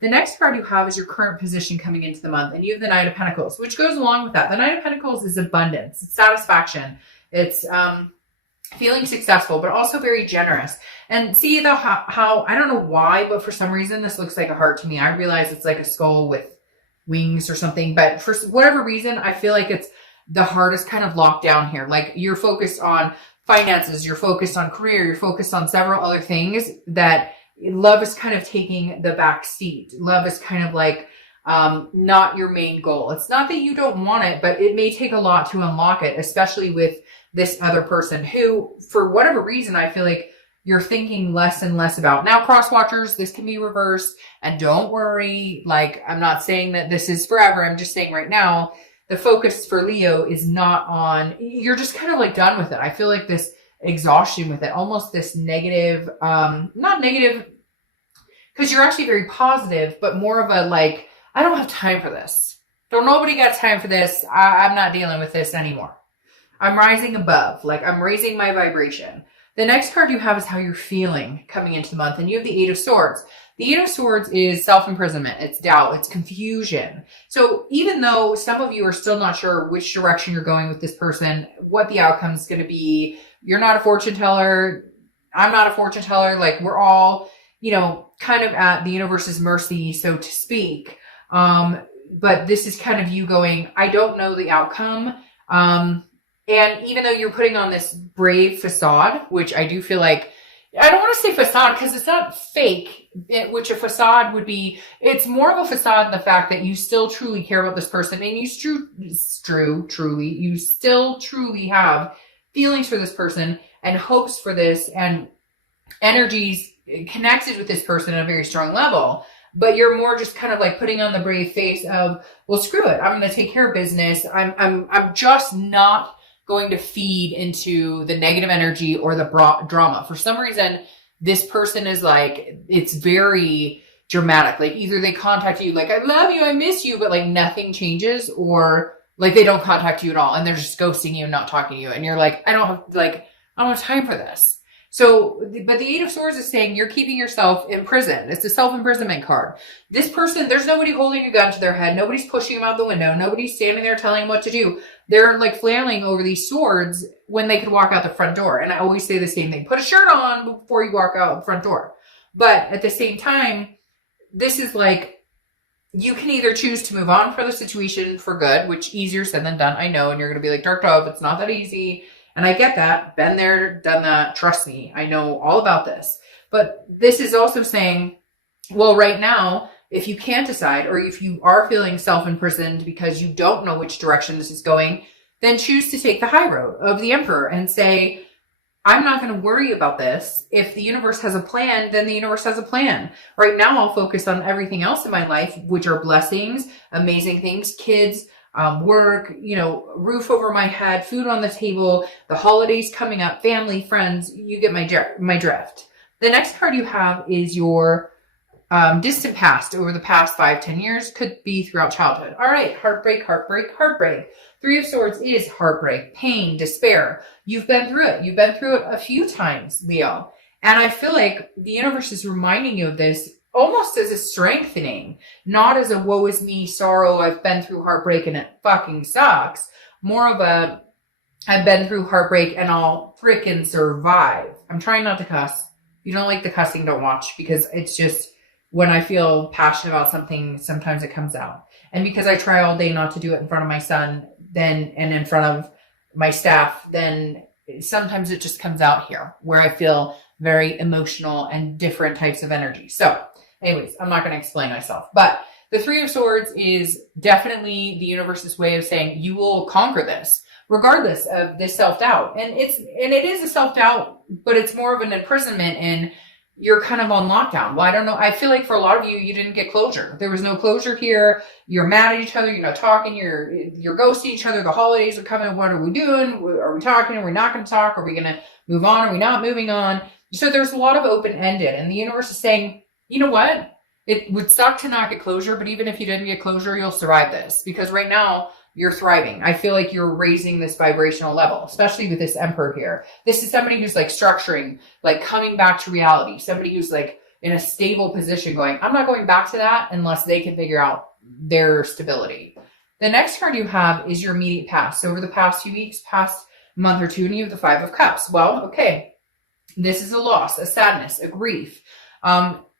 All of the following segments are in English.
The next card you have is your current position coming into the month, and you have the Knight of Pentacles, which goes along with that. The Knight of Pentacles is abundance, it's satisfaction, it's feeling successful, but also very generous. And see how I don't know why, but for some reason this looks like a heart to me. I realize it's like a skull with wings or something, but for whatever reason, I feel like it's the heart is kind of locked down here. Like you're focused on finances, you're focused on career, you're focused on several other things that love is kind of taking the back seat. Love is kind of like not your main goal. It's not that you don't want it, but it may take a lot to unlock it, especially with this other person who, for whatever reason, I feel like you're thinking less and less about. Now, cross watchers, this can be reversed, and don't worry. Like, I'm not saying that this is forever. I'm just saying right now, the focus for Leo is not on, you're just kind of like done with it. I feel like this exhaustion with it, almost this negative, not negative, because you're actually very positive, but more of a like, I don't have time for this. Don't nobody got time for this. I'm not dealing with this anymore. I'm rising above, like I'm raising my vibration. The next card you have is how you're feeling coming into the month, and you have the Eight of Swords. The Eight of Swords is self-imprisonment, it's doubt, it's confusion. So even though some of you are still not sure which direction you're going with this person, what the outcome is going to be, you're not a fortune teller, I'm not a fortune teller, like we're all, you know, kind of at the universe's mercy, so to speak. But this is kind of you going, I don't know the outcome. And even though you're putting on this brave facade, which I do feel like, I don't want to say facade because it's not fake, which a facade would be, it's more of a facade in the fact that you still truly care about this person, and you still truly have feelings for this person and hopes for this and energies connected with this person at a very strong level. But you're more just kind of like putting on the brave face of, well, screw it. I'm going to take care of business. I'm just not going to feed into the negative energy or the drama. For some reason, this person is like, it's very dramatic. Like either they contact you like, I love you, I miss you, but like nothing changes, or like they don't contact you at all and they're just ghosting you and not talking to you. And you're like, I don't have time for this. So, but the Eight of Swords is saying you're keeping yourself in prison. It's a self-imprisonment card. This person, there's nobody holding a gun to their head. Nobody's pushing them out the window. Nobody's standing there telling them what to do. They're like flailing over these swords when they could walk out the front door. And I always say the same thing. Put a shirt on before you walk out the front door. But at the same time, this is like, you can either choose to move on from the situation for good, which easier said than done, I know. And you're going to be like, Dark Dove, it's not that easy. And I get that. Been there, done that. Trust me. I know all about this. But this is also saying, well, right now, if you can't decide, or if you are feeling self-imprisoned because you don't know which direction this is going, then choose to take the high road of the Emperor and say, I'm not going to worry about this. If the universe has a plan, then the universe has a plan. Right now, I'll focus on everything else in my life, which are blessings, amazing things, kids, work, you know, roof over my head, food on the table, the holidays coming up, family, friends. You get my drift. The next card you have is your distant past, over the past 5-10 years, could be throughout childhood. All right, heartbreak, heartbreak, heartbreak. Three of Swords is heartbreak, pain, despair. You've been through it. You've been through it a few times, Leo. And I feel like the universe is reminding you of this almost as a strengthening, not as a woe is me, sorrow, I've been through heartbreak and it fucking sucks. More of a, I've been through heartbreak and I'll frickin' survive. I'm trying not to cuss. If you don't like the cussing, don't watch, because it's just, when I feel passionate about something, sometimes it comes out. And because I try all day not to do it in front of my son, then, and in front of my staff, then sometimes it just comes out here where I feel very emotional and different types of energy. So anyways, I'm not going to explain myself, but the Three of Swords is definitely the universe's way of saying you will conquer this regardless of this self-doubt. And it is a self-doubt, but it's more of an imprisonment, and you're kind of on lockdown. Well, I don't know. I feel like for a lot of you, you didn't get closure. There was no closure here. You're mad at each other. You're not talking. You're ghosting each other. The holidays are coming. What are we doing? Are we talking? Are we not going to talk? Are we going to move on? Are we not moving on? So there's a lot of open-ended, and the universe is saying, you know what? It would suck to not get closure, but even if you didn't get closure, you'll survive this, because right now you're thriving. I feel like you're raising this vibrational level, especially with this Emperor here. This is somebody who's like structuring, like coming back to reality, somebody who's like in a stable position going, I'm not going back to that unless they can figure out their stability. The next card you have is your immediate past. So over the past few weeks, past month or two, and you have the Five of Cups. Well, okay, this is a loss, a sadness, a grief.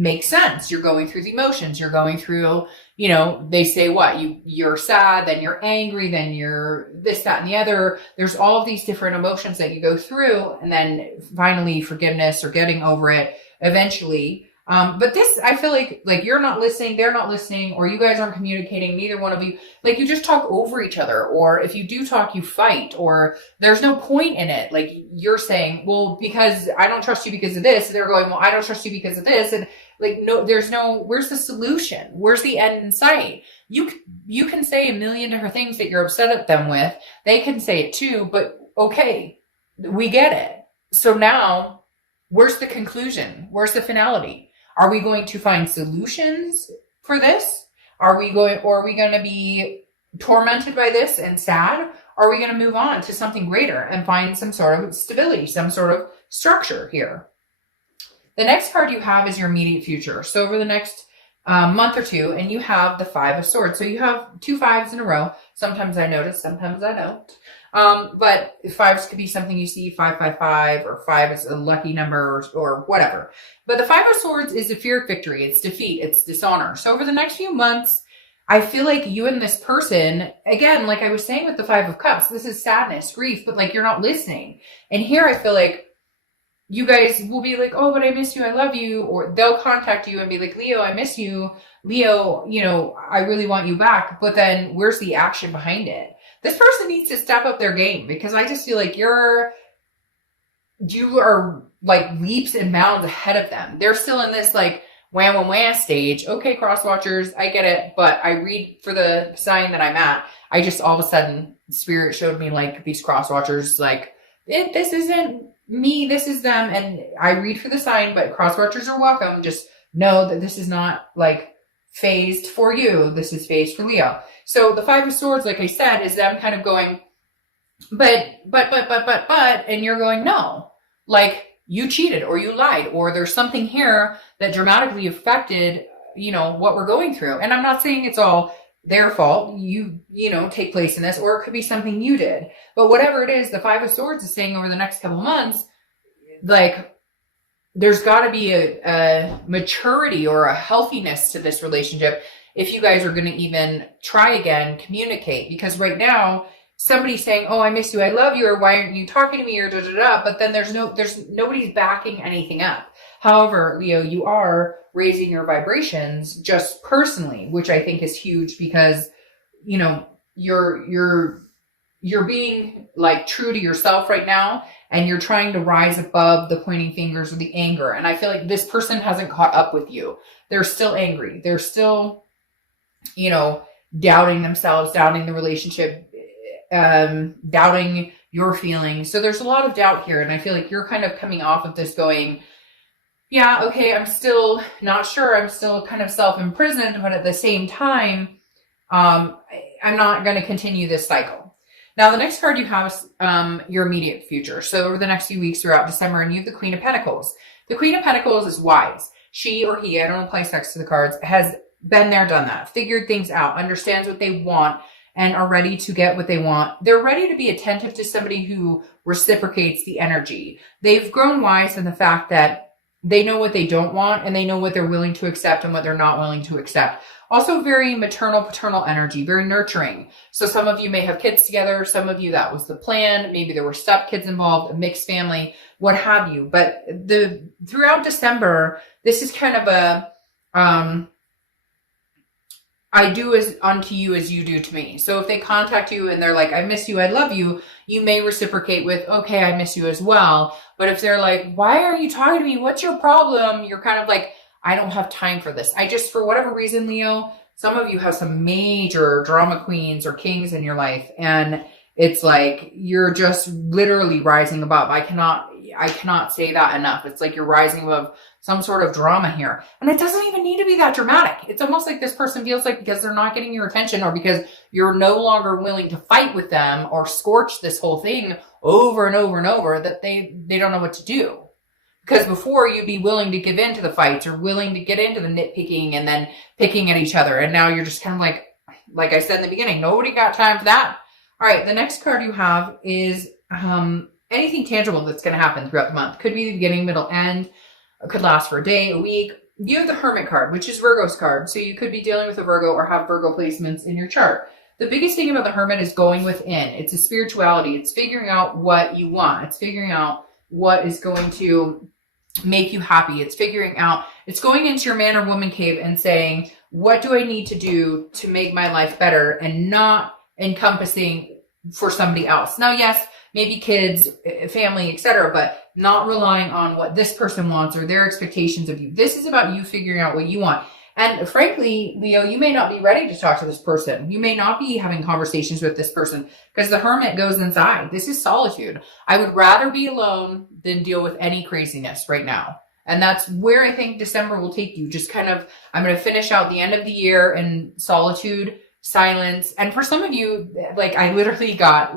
Makes sense. You're going through the emotions. You're going through, they say what? You're sad, then you're angry, then you're this, that, and the other. There's all of these different emotions that you go through, and then finally forgiveness or getting over it eventually. But this, I feel like you're not listening, they're not listening, or you guys aren't communicating, neither one of you. Like, you just talk over each other, or if you do talk, you fight, or there's no point in it. Like, you're saying, well, because I don't trust you because of this. They're going, well, I don't trust you because of this. And no, where's the solution? Where's the end in sight? You can say a million different things that you're upset at them with. They can say it too, but okay, we get it. So now, where's the conclusion? Where's the finality? Are we going to find solutions for this? Or are we going to be tormented by this and sad? Or are we going to move on to something greater and find some sort of stability, some sort of structure here? The next card you have is your immediate future. So over the next month or two, and you have the Five of Swords. So you have 2 5s in a row. Sometimes I notice, sometimes I don't. But 5s could be something you see, 555, or 5 is a lucky number, or whatever. But the Five of Swords is a fear of victory. It's defeat. It's dishonor. So over the next few months, I feel like you and this person, again, like I was saying with the Five of Cups, this is sadness, grief, but you're not listening. And here I feel like you guys will be like, oh, but I miss you, I love you. Or they'll contact you and be like, Leo, I miss you. Leo, I really want you back. But then where's the action behind it? This person needs to step up their game, because I just feel like you are leaps and bounds ahead of them. They're still in this wham stage. Okay, cross watchers, I get it. But I read for the sign that I'm at. I just all of a sudden, Spirit showed me these cross watchers, this isn't me, this is them. And I read for the sign, but cross watchers are welcome. Just know that this is not phased for you. This is phased for Leo. So the Five of Swords, like I said, is them kind of going, but, and you're going, no, you cheated or you lied, or there's something here that dramatically affected, what we're going through. And I'm not saying it's all their fault, take place in this, or it could be something you did. But whatever it is, the Five of Swords is saying over the next couple of months, there's got to be a maturity or a healthiness to this relationship if you guys are going to even try again, communicate. Because right now, somebody's saying, oh, I miss you, I love you, or why aren't you talking to me, or da-da-da, but then there's nobody's backing anything up. However, Leo, you are raising your vibrations just personally, which I think is huge, because, you're being true to yourself right now, and you're trying to rise above the pointing fingers or the anger. And I feel like this person hasn't caught up with you. They're still angry. They're still, doubting themselves, doubting the relationship, doubting your feelings. So there's a lot of doubt here. And I feel like you're kind of coming off of this going, yeah, okay, I'm still not sure. I'm still kind of self-imprisoned, but at the same time, I'm not going to continue this cycle. Now, the next card you have is your immediate future. So over the next few weeks throughout December, and you have the Queen of Pentacles. The Queen of Pentacles is wise. She or he, I don't apply sex to the cards, has been there, done that, figured things out, understands what they want, and are ready to get what they want. They're ready to be attentive to somebody who reciprocates the energy. They've grown wise in the fact that they know what they don't want, and they know what they're willing to accept and what they're not willing to accept. Also very maternal, paternal energy, very nurturing. So some of you may have kids together. Some of you, that was the plan. Maybe there were stepkids involved, a mixed family, what have you. But throughout December, this is kind of a, I do as unto you as you do to me. So if they contact you and they're like, I miss you, I love you, you may reciprocate with, okay, I miss you as well. But if they're like, why are you talking to me? What's your problem? You're kind of like, I don't have time for this. For whatever reason, Leo, some of you have some major drama queens or kings in your life. And it's like, you're just literally rising above. I cannot say that enough. It's like you're rising above some sort of drama here. And it doesn't even need to be that dramatic. It's almost like this person feels like because they're not getting your attention, or because you're no longer willing to fight with them or scorch this whole thing over and over and over, that they don't know what to do. Because before you'd be willing to give in to the fights or willing to get into the nitpicking and then picking at each other. And now you're just kind of like I said in the beginning, nobody got time for that. All right, the next card you have is anything tangible that's going to happen throughout the month. Could be the beginning, middle, end. It could last for a day, a week. You have the Hermit card, which is Virgo's card. So you could be dealing with a Virgo or have Virgo placements in your chart. The biggest thing about the Hermit is going within. It's a spirituality. It's figuring out what you want. It's figuring out what is going to make you happy. It's going into your man or woman cave and saying, what do I need to do to make my life better, and not encompassing for somebody else. Now, yes, maybe kids, family, etc., but not relying on what this person wants or their expectations of you. This is about you figuring out what you want. And frankly, Leo, you may not be ready to talk to this person. You may not be having conversations with this person because the Hermit goes inside. This is solitude. I would rather be alone than deal with any craziness right now. And that's where I think December will take you. Just kind of, I'm going to finish out the end of the year in solitude, silence. And for some of you, like I literally got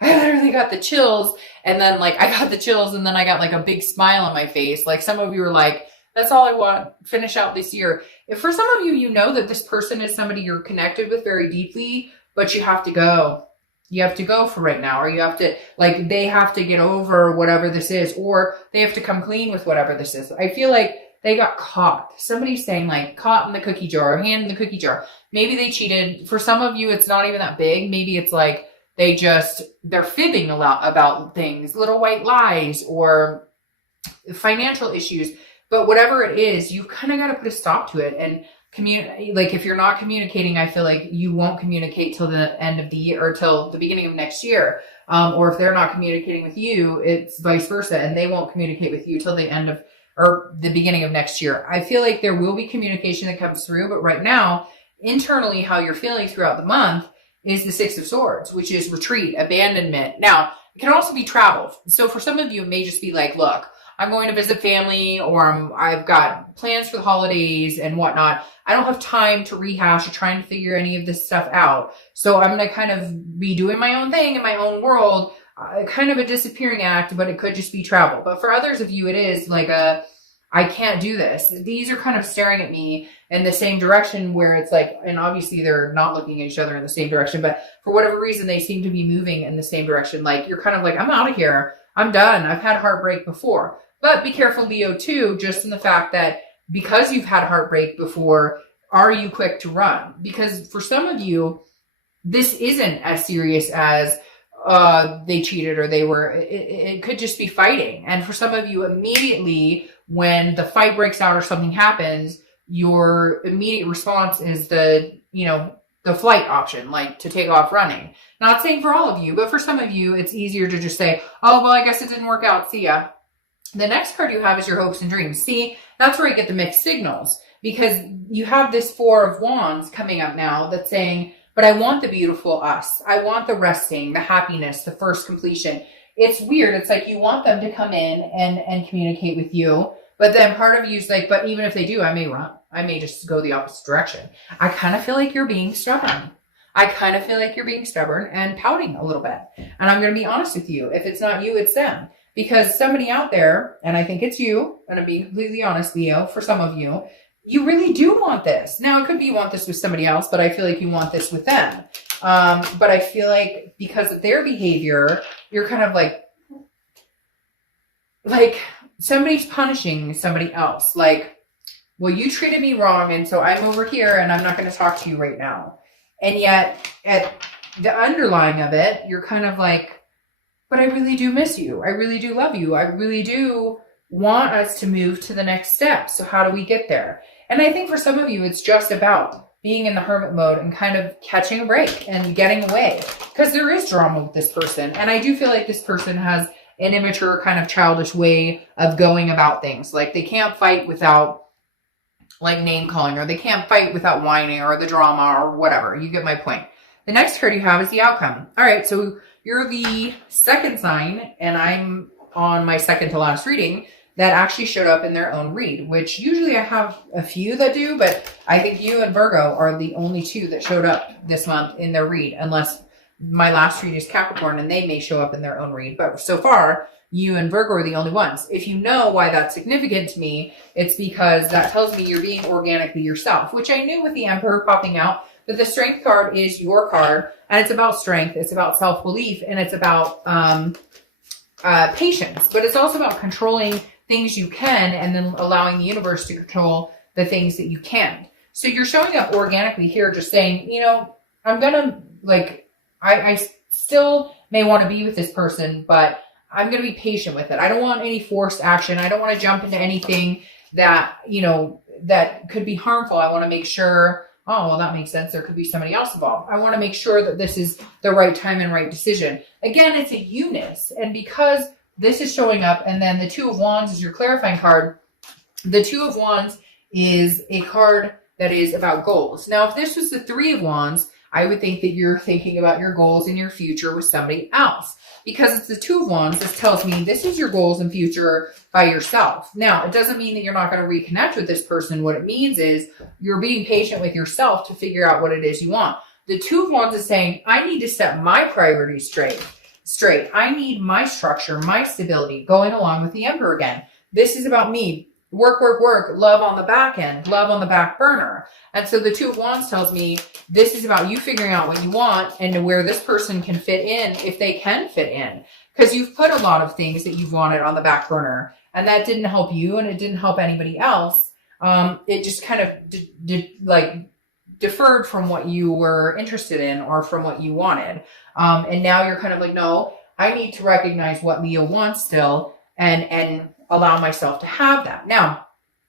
the chills. And then I got the chills and then I got like a big smile on my face. Like some of you were like, that's all I want, finish out this year. If for some of you, you know that this person is somebody you're connected with very deeply, but you have to go. You have to go for right now, or you have to, they have to get over whatever this is, or they have to come clean with whatever this is. I feel like they got caught. Somebody's saying caught in the cookie jar, hand in the cookie jar. Maybe they cheated. For some of you, it's not even that big. Maybe it's they're fibbing a lot about things, little white lies or financial issues. But whatever it is, you kind of got to put a stop to it and if you're not communicating, I feel like you won't communicate till the end of the year or till the beginning of next year. Or if they're not communicating with you, it's vice versa, and they won't communicate with you till the end of or the beginning of next year. I feel like there will be communication that comes through, but right now, internally, how you're feeling throughout the month is the Six of Swords, which is retreat, abandonment. Now, it can also be travel. So for some of you, it may just be look, I'm going to visit family, or I've got plans for the holidays and whatnot. I don't have time to rehash or trying to figure any of this stuff out. So I'm going to kind of be doing my own thing in my own world, kind of a disappearing act, but it could just be travel. But for others of you, it is I can't do this. These are kind of staring at me in the same direction where it's and obviously they're not looking at each other in the same direction, but for whatever reason, they seem to be moving in the same direction. You're kind of I'm out of here. I'm done. I've had heartbreak before. But be careful, Leo, too, just in the fact that because you've had heartbreak before, are you quick to run? Because for some of you, this isn't as serious as they cheated or they were, it could just be fighting. And for some of you, immediately when the fight breaks out or something happens, your immediate response is the flight option, to take off running. Not saying for all of you, but for some of you, it's easier to just say, oh, well, I guess it didn't work out. See ya. The next card you have is your hopes and dreams. See, that's where I get the mixed signals, because you have this Four of Wands coming up now that's saying, but I want the beautiful us. I want the resting, the happiness, the first completion. It's weird. It's you want them to come in and communicate with you. But then part of you is but even if they do, I may run. I may just go the opposite direction. I kind of feel like you're being stubborn. And pouting a little bit. And I'm going to be honest with you. If it's not you, it's them. Because somebody out there, and I think it's you, and I'll be completely honest, Leo, for some of you, you really do want this. Now, it could be you want this with somebody else, but I feel like you want this with them. But I feel like because of their behavior, you're kind of like somebody's punishing somebody else. Well, you treated me wrong, and so I'm over here, and I'm not going to talk to you right now. And yet, at the underlying of it, you're kind of but I really do miss you. I really do love you. I really do want us to move to the next step. So how do we get there? And I think for some of you, it's just about being in the hermit mode and kind of catching a break and getting away, because there is drama with this person. And I do feel like this person has an immature kind of childish way of going about things. They can't fight without name calling, or they can't fight without whining or the drama or whatever. You get my point. The next card you have is the outcome. All right. So you're the second sign, and I'm on my second to last reading that actually showed up in their own read, which usually I have a few that do, but I think you and Virgo are the only two that showed up this month in their read, unless my last read is Capricorn and they may show up in their own read. But so far, you and Virgo are the only ones. If you know why that's significant to me, it's because that tells me you're being organically yourself, which I knew with the Emperor popping out. But the Strength card is your card, and it's about strength. It's about self-belief, and it's about patience. But it's also about controlling things you can and then allowing the universe to control the things that you can't. So you're showing up organically here, just saying, I'm going to, I still may want to be with this person, but I'm going to be patient with it. I don't want any forced action. I don't want to jump into anything that, that could be harmful. I want to make sure, oh, well, that makes sense. There could be somebody else involved. I want to make sure that this is the right time and right decision. Again, it's a unus. And because this is showing up, and then the Two of Wands is your clarifying card, the Two of Wands is a card that is about goals. Now, if this was the Three of Wands, I would think that you're thinking about your goals in your future with somebody else. Because it's the Two of Wands, this tells me this is your goals and future by yourself. Now, it doesn't mean that you're not going to reconnect with this person. What it means is you're being patient with yourself to figure out what it is you want. The Two of Wands is saying, I need to set my priorities straight. I need my structure, my stability, going along with the Emperor again. This is about me. Work, love on the back end, love on the back burner. And so the Two of Wands tells me this is about you figuring out what you want and where this person can fit in, if they can fit in. Because you've put a lot of things that you've wanted on the back burner, and that didn't help you and it didn't help anybody else. It just kind of deferred from what you were interested in or from what you wanted. And now you're kind of like, no, I need to recognize what Leo wants still and allow myself to have that. Now,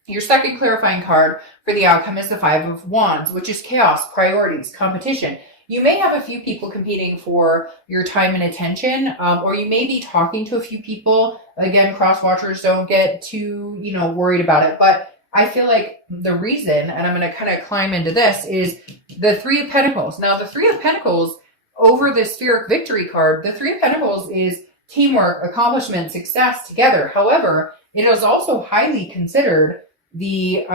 your second clarifying card for the outcome is the Five of Wands, which is chaos, priorities, competition. You may have a few people competing for your time and attention, or you may be talking to a few people. Again, cross watchers, don't get too, worried about it. But I feel like the reason, and I'm going to kind of climb into this, is the Three of Pentacles. Now, the Three of Pentacles over the Spheric Victory card, the Three of Pentacles is teamwork, accomplishment, success together. However, it is also highly considered the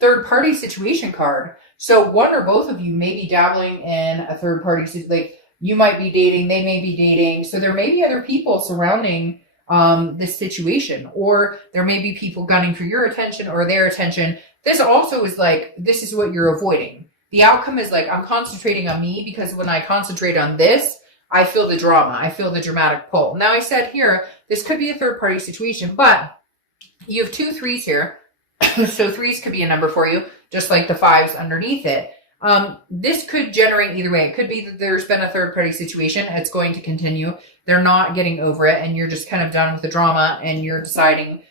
third party situation card. So one or both of you may be dabbling in a third party, like you might be dating, they may be dating. So there may be other people surrounding this situation, or there may be people gunning for your attention or their attention. This also is like, this is what you're avoiding. The outcome is like, I'm concentrating on me because when I concentrate on this, I feel the drama. I feel the dramatic pull. Now I said here, this could be a third party situation, but you have 2 threes here. So threes could be a number for you, just like the fives underneath it. This could generate either way. It could be that there's been a third party situation. It's going to continue. They're not getting over it. And you're just kind of done with the drama and you're deciding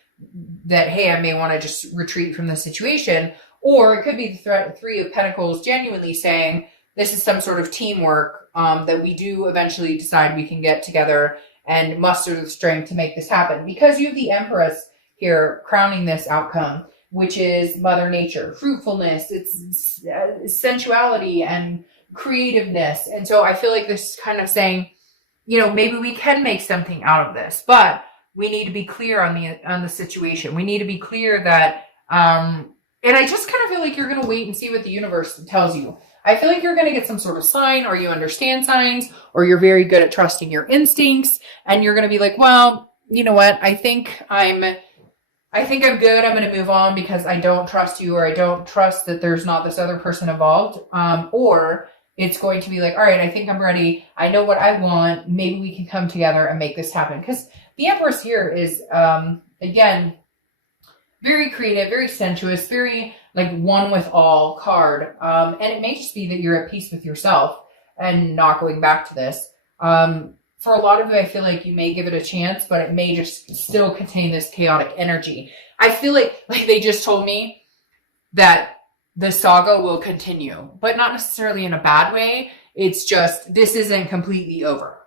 that, hey, I may want to just retreat from the situation. Or it could be the Three of Pentacles genuinely saying, this is some sort of teamwork that we do eventually decide we can get together and muster the strength to make this happen. Because you have the Empress here crowning this outcome, which is Mother Nature, fruitfulness, it's sensuality and creativeness. And so I feel like this is kind of saying, maybe we can make something out of this, but we need to be clear on the situation. We need to be clear that, and I just kind of feel like you're going to wait and see what the universe tells you. I feel like you're going to get some sort of sign, or you understand signs, or you're very good at trusting your instincts. And you're going to be like, well, you know what? I think I'm good. I'm going to move on because I don't trust you, or I don't trust that there's not this other person involved. Or it's going to be like, all right, I think I'm ready. I know what I want. Maybe we can come together and make this happen. Because the Empress here is, again, very creative, very sensuous, very like one with all card. And it may just be that you're at peace with yourself and not going back to this. For a lot of you, I feel like you may give it a chance, but it may just still contain this chaotic energy. I feel like they just told me that the saga will continue, but not necessarily in a bad way. It's just, this isn't completely over.